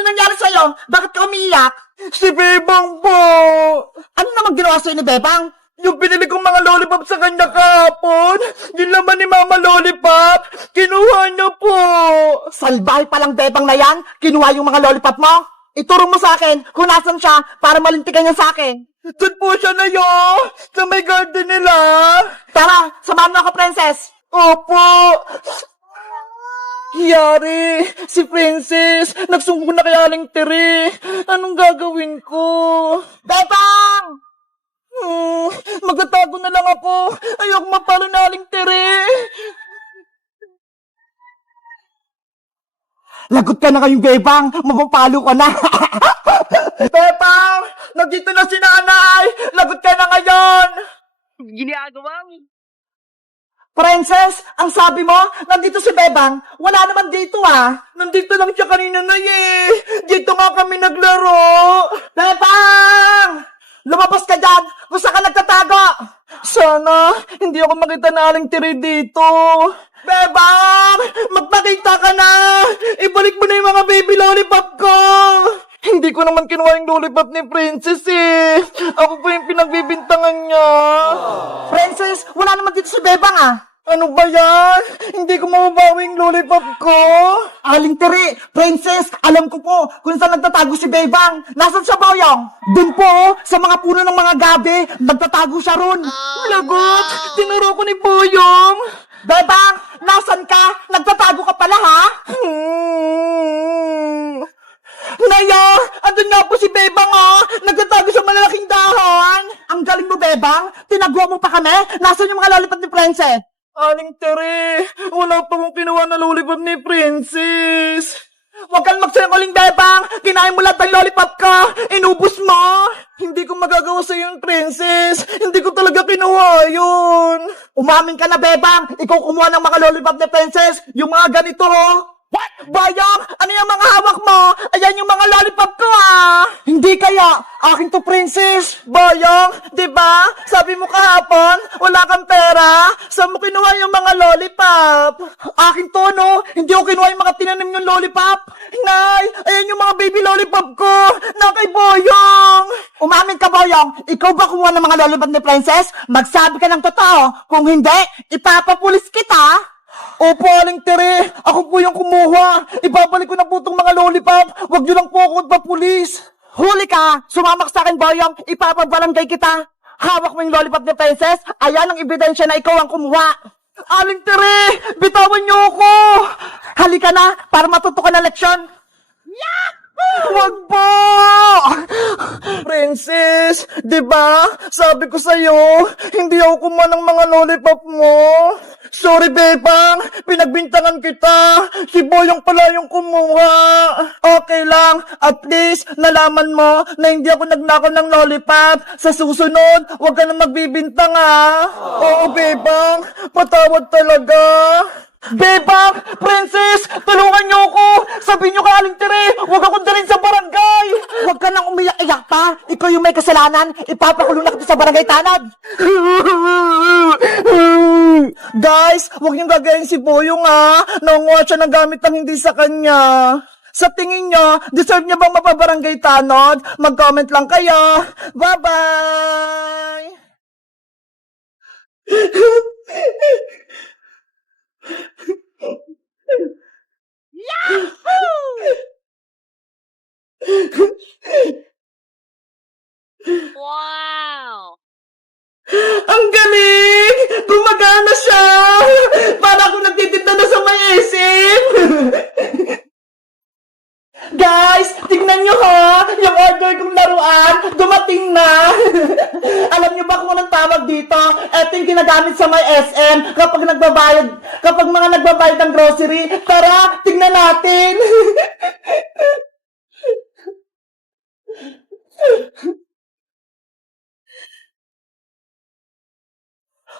Ano nangyari sa'yo? Bakit ka umiiyak? Si Bebang po! Ano naman ginawa sa'yo ni Bebang? Yung binili kong mga lollipop sa kanya kahapon, yung laman ni Mama Lollipop, kinuha niya po! Salbahe palang Bebang na yan, kinuha yung mga lollipop mo. Ituro mo sa akin kung nasan siya para malintikan niya sa akin. Doon po siya na sa may garden nila! Tara, samahan mo ako, princess. Opo! Yari! Si Princess! Nagsumbong na kay Aling Tere! Anong gagawin ko? Bebang! Magtatago na lang ako! Ayoko mapalo na Aling Tere! Lagot ka na kayong Bebang, mapapalo ka na. Bebang! Nandito na si Nanay! Lagot ka na ngayon! Ginagawa mo. Princess, ang sabi mo, nandito si Bebang. Wala naman dito ah. Nandito lang siya kanina na Dito nga kami naglaro! Bebang! Lumabas ka dyan! Kung saan ka nagtatago? Sana, hindi ako makita na Aling Tere dito. Bebang! Magpakita ka na! Ibalik mo na yung mga baby lollipop ko! Hindi ko naman kinuha yung lollipop ni Princess Ako pa yung pinagbibintangan niya. Princess, wala naman dito si Bebang ah. Ano ba yan? Hindi ko mababawi yung lollipop ko. Aling Tere, Princess, alam ko po kung saan nagtatago si Bebang. Nasaan siya, Boyong? Doon po, sa mga puno ng mga gabi, nagtatago siya ron. Lagot! Tinuro ko ni Boyong! Bebang, nasan ka? Nagtatago ka pala, ha? Naya! Andun na po si Bebang Nagtatago sa malalaking dahon! Ang galing mo, Bebang. Tinaguan mo pa kami. Nasaan yung mga lollipop ni Princess? Aling Tere, wala pa kong kinuha na lollipop ni Princess. Huwag kang magsinungaling, Bebang. Kinain mo lahat ng lollipop ka. Inubos mo. Hindi ko magagawa sa yung Princess. Hindi ko talaga kinuha yun. Umamin ka na, Bebang. Ikaw kumuha ng mga lollipop ni Princess. Yung mga ganito, What? Bayang, ano yung mga hawak mo? Ayan yung mga lollipop ko, Hindi kaya. Akin to, Princess. Bayang, di ba? Sabi mo kahapon, wala kang pera. Saan mo kinuha yung mga lollipop? Akin to, no? Hindi ko kinuha yung mga tinanim yung lollipop. Nay, ayan yung mga baby lollipop ko. Na kay Boyong. Umamin ka, Boyong. Ikaw ba kumuha ng mga lollipop ni Princess? Magsabi ka ng totoo. Kung hindi, ipapapulis kita. Opo, Aling Tere. Ako po yung kumuha. Ibabalik ko na po itong mga lollipop. Huwag niyo lang po ako magpapulis. Huli ka! Sumamak sa akin, Boyong! Ipapabarangay kita! Hawak mo yung lollipop ni Princess! Ayan ang ebidensya na ikaw ang kumuha! Aling Tere! Bitawan niyo ako! Halika na para matuto ka ng leksyon! Wag po! Princess, di ba? Sabi ko sa'yo, hindi ako kumuha ng mga lollipop mo. Sorry, Bebang. Pinagbintangan kita. Si Boyong pala yung kumuha. Okay lang. At least, nalaman mo na hindi ako nagnakaw ng lollipop. Sa susunod, huwag ka na magbibintang, Oo, Bebang. Patawad talaga. Bebang! Princess! Tulungan niyo ako! Sabihin niyo kay Aling Tere, huwag akong dalhin sa barangay! Huwag ka nang umiyak-iyak pa! Ikaw yung may kasalanan! Ipapakulong na kita sa barangay tanod! Guys, huwag niyong gagayin si Boyong Nangunguha siya ng gamit ng hindi sa kanya. Sa tingin niyo, deserve niya bang mapabarangay tanod? Mag-comment lang kayo. Bye-bye! Wow! Ang galing! Gumagana siya! Para akong nagtitinda na sa may SM! Guys, tingnan nyo yung order kong laruan, dumating na! Alam nyo ba kung anong tawag dito? Ito yung ginagamit sa may SM kapag mga nagbabayad ng grocery. Tara, tingnan natin!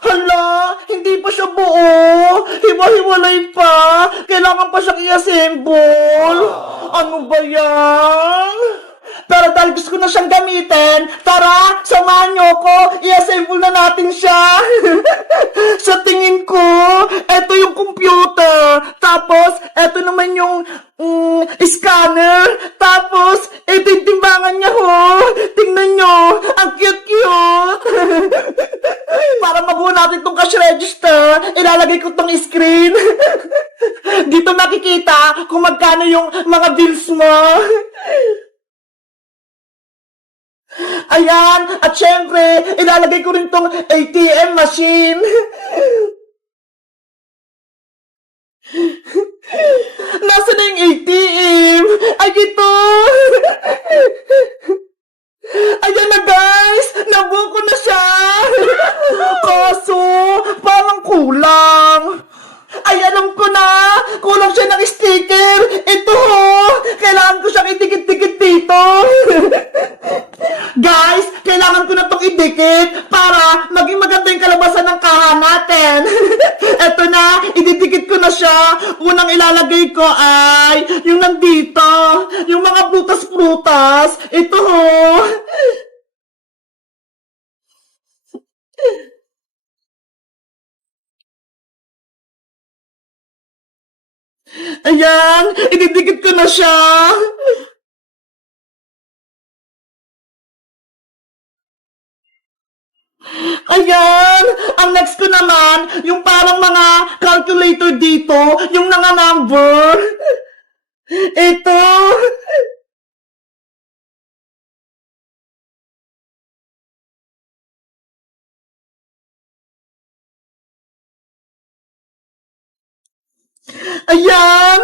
Hala, hindi pa siya buo. Hiwa-hiwalay pa. Kailangan pa siyang i-assemble. Ano ba yan? Pero dahil gusto ko na siyang gamitin, tara, samahan niyo ko. I-assemble na natin siya. Sa tingin ko, eto yung computer. Tapos, eto naman yung scanner. Tapos, eto yung timbangan niya, ho. Tingnan nyo, ang cute-cute. Para mabuo natin tong cash register, ilalagay ko tong screen. Dito makikita kung magkano yung mga bills mo. Ayan, at syempre, ilalagay ko rin tong ATM machine. Nasaan na yung ATM? Ay, ito! Ayan na, guys! Nabuo ko na siya! Kaso, parang kulang. Ay, alam ko na! Kulang siya ng sticker! Ito, ho! Kailangan ko siyang idikit-dikit dito! Guys, kailangan ko na itong idikit para maging maganda yung kalabasan ng kaha natin. Eto na, ididikit ko na siya. Unang ilalagay ko ay yung nandito, yung mga prutas-prutas. Ito, ho. Ayan, ididikit ko na siya. Ayan! Ang next ko naman, yung parang mga calculator dito, yung mga number. Ito. Ayan!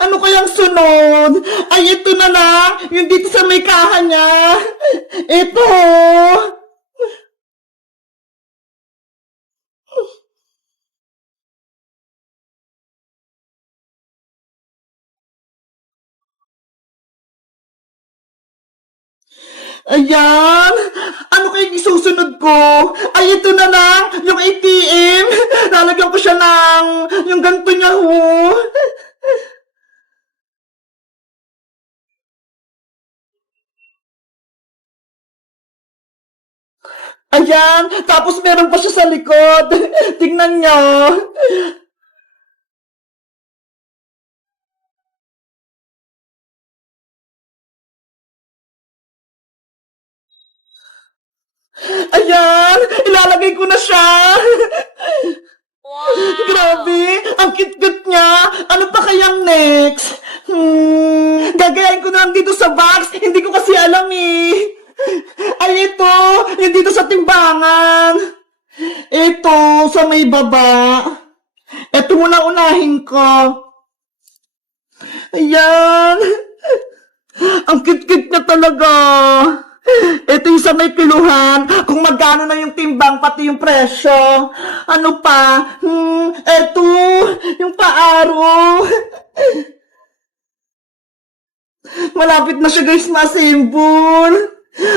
Ano kayang sunod? Ay, ito na lang, yung dito sa may kaha niya. Ito. Ayan! Ano kayang isusunod ko? Ay, ito na lang! Yung ATM! Lalagyan ko siya ng yung ganito niya, ho! Ayan! Tapos meron pa siya sa likod! Tingnan niyo! Ayan! Ilalagay ko na siya! Grabe! Ang cute-cute niya! Ano pa kayang next? Gagayain ko na lang dito sa box! Hindi ko kasi alam eh! Ay, ito! Yung dito sa timbangan! Ito, sa may baba! Ito muna unahin ko! Ayan! Ang cute-cute niya talaga! Ito yung sa may piluhan, kung magkano na yung timbang, pati yung presyo. Ano pa? Eto, yung paaro. Malapit na siya, guys, ma-assemble.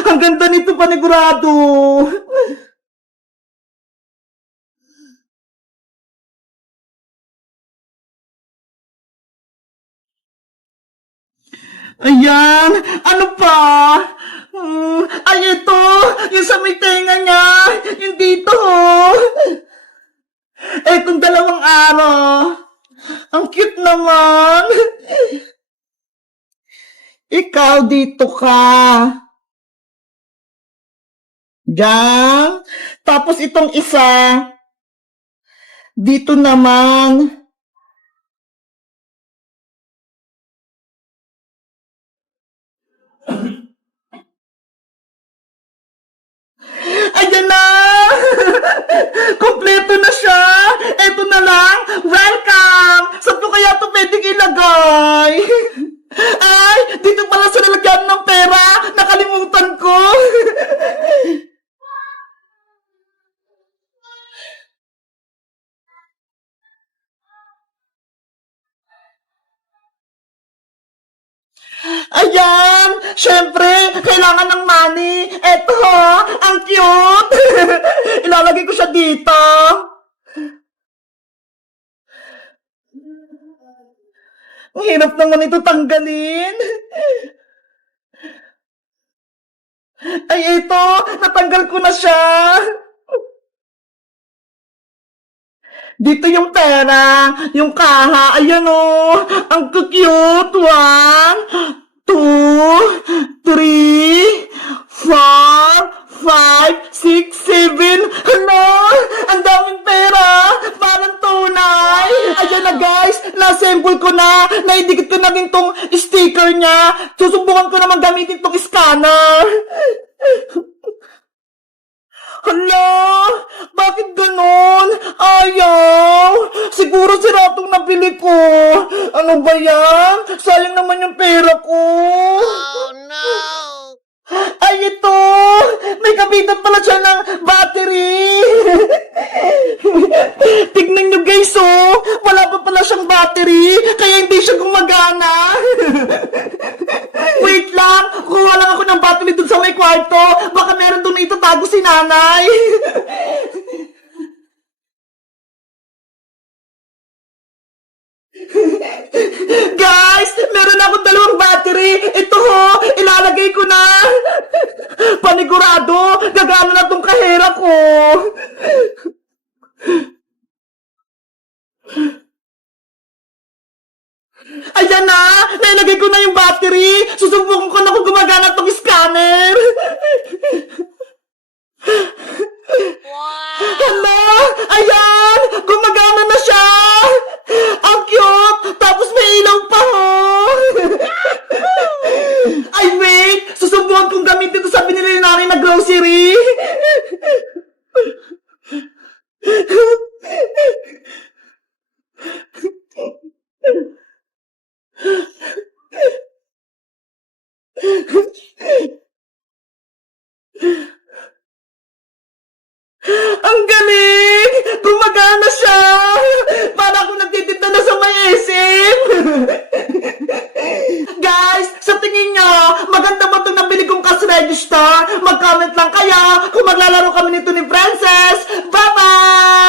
Ang ganda nito, panigurado. Ayan, ano pa? Ay, ito, yung sa may tenga niya, yung dito, oh. Etong dalawang araw. Ang cute naman. Ikaw, dito ka. Diyan. Tapos itong isa, dito naman. Ayan na! Kompleto na siya! Eto na lang! Welcome! Saan ko kaya ito pwedeng ilagay? Ay! Dito pala sa nilagyan ng pera! Nakalimutan ko! Ayan! Siyempre, kailangan ng money! Eto, ang cute! Ilalagay ko siya dito! Ang hirap naman ito tanggalin! Ay, ito! Natanggal ko na siya! Dito yung pera, yung kaha, ayan o, ang cute. 1, 2, 3, 4, 5, 6, 7. Hala, ang daming pera, parang tunay. Ayan na guys, na-assemble ko na, naidikit ko na din tong sticker niya. Susubukan ko naman gamitin tong scanner. Hala, bakit ganon? Ayaw. Siguro sira tong nabili ko. Ano ba yan? Sayang naman yung pera ko. Oh no! Ay, ito! May kapitan pala siya ng battery! Tignan nyo guys, oh! Wala pa pala siyang battery, kaya hindi siya gumagana! Wait lang! Kuha lang ako ng battery dun sa may kwarto! Baka meron dun itatago si nanay! Guys, meron akong 2 battery. Ito ho, ilalagay ko na. Panigurado, gagana na tong kahera ko. Ayan na, nailagay ko na yung battery. Susubukan ko na kung gumagana tong scanner. Wow! Hala! Ayan! Gumagana na siya! Ang cute! Tapos may ilaw pa ho! Ay, wait! Susubukan kong gamitin ito sa binili ni nanay na grocery! Ang galing! Gumagana siya! Para ako nagtitinda na sa may SM! Guys, sa tingin nyo, maganda ba itong nabili kong cash register? Mag-comment lang kayo kung maglalaro kami nito ni Princess! Bye-bye!